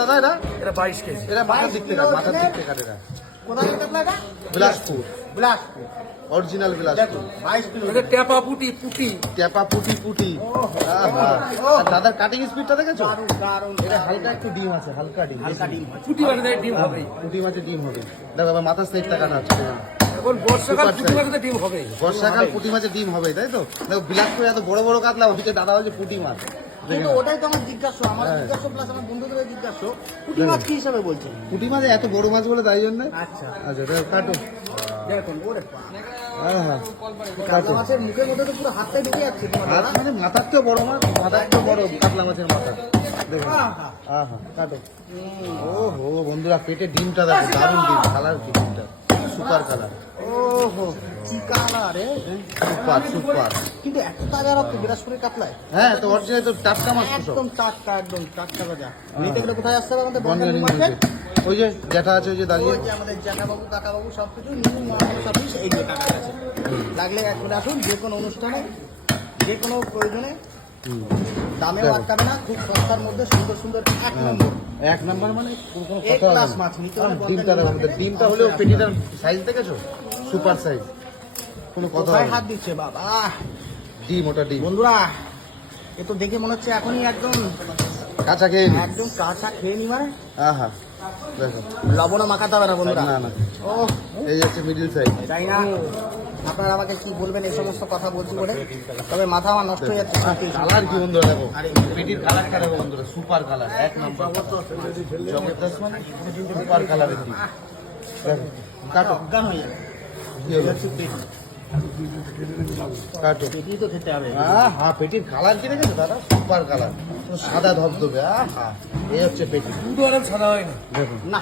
দাদা এটা? এটা 22 কেজি। এটা মাথার দিক থেকে কাটে এটা। কোথায় কাটলা এটা? বিলাসপুর, বিলাসপুর। অরিজিনাল বিলাসপুর। 22 কিলো। এটা টেপা পুটি। ট্যাপা পুটি। আহা। আর দাদার কাটিং স্পিডটা দেখেছো? দারুণ। এটা হালকা একটু ডিম আছে, হালকা ডিম। পুটি মানে ডিম হবে। পুটি মাছে ডিম হবে। দেখো আবার মাথার সাইডটা কাটা আছে। এখন বর্ষাকাল Super পুটি size। মানে ডিম হবে। বর্ষাকাল পুটি মাছে ডিম হবে, তাই তো? দেখো বিলাসপুরে এত বড় বড় কাতলা, ওদিকে দাদা হচ্ছে পুটি মাছ। কিন্তু ওটাই তো আমার জিজ্ঞাসা, আমার জিজ্ঞাসা প্লাস আমার বন্ধুদের জিজ্ঞাসা, পুঁটি মাছ কি হিসাবে বলছেন? পুটি মাছে এত বড় মাছ বলে তাই জন্য। আচ্ছা আচ্ছা এটা কাটো। দেখুন ওরে বাবা। আহা। কাতলা মাছের মুখের মধ্যে তো পুরো হাতটাই ঢুকে যাচ্ছে তোমার হাত দাদা। মানে মাথার তো বড় মাছ, মাথার তো বড় কাতলা মাছের মাথা। দেখুন আহা। আহা কাটো। ওহো বন্ধুরা, পেটে ডিমটা দেখো, দারুণ ডিম, কালার কি ডিমটা, সুপার কালার। ওহো কি কালার রে। সুপার। কিন্তু এত তাজা রক্ত বিলাসপুরের কাতলায়। হ্যাঁ তো অরিজিনাল তো টাটকা মাছ তো সব। একদম টাটকা তাজা। নিতে গেলে কোথায় আসতে হবে আমাদের Bongaon Bongaon new market? Market. ওই যে জ্যাঠা আছে ওই যে দাঁড়িয়ে। ওই যে আমাদের জ্যাঠাবাবু কাকাবাবু সব কিছু নিউ মার্কেট সার্ভিস এই যে টাকা আছে। লাগলে এক করে আসুন, যে কোনো অনুষ্ঠানে যে কোনো প্রয়োজনে দামেও আটকাবে না, খুব সস্তার মধ্যে সুন্দর সুন্দর এক নম্বর এক নাম্বার মানে কোনো এক কথা ক্লাস হবে না। মাছ নিতে হলে ডিমটা দেখো, ডিমটা হলেও পেটিটার সাইজ দেখেছো? সুপার সাইজ, কোনো কথা কোথায় হবে হাত না। দিচ্ছে বাবা। ডিম, ওটা ডিম। বন্ধুরা এ তো দেখে মনে হচ্ছে এখনই একদম কাঁচা খেয়ে নি। একদম কাঁচা খেয়ে নি মানে আহা দেখো। লবণও মাখাতে হবে না বন্ধুরা। না। ও এই হচ্ছে মিডিল সাইজ। তাই না, আপনারা আমাকে কি বলবেন এই সমস্ত কথা বলছি বলে, তবে মাথা আমার নষ্ট হয়ে যাচ্ছে সত্যি। কালার কি বন্ধুরা দেখো, পেটির কালারটা দেখো বন্ধুরা, সুপার কালার, এক নম্বর জবরদস্ত মানে সুপার কালারের ডিম। দেখো কাটো, অজ্ঞান হয়ে যাবে। কি হলো? কাটো। পেটি তো খেতে হবে। আহা পেটির কালার কি দেখেছো দাদা? সুপার কালার, সাদা ধবধবে। আহা এই হচ্ছে পেটি। দুটো আর সাদা হয় না। দেখুন না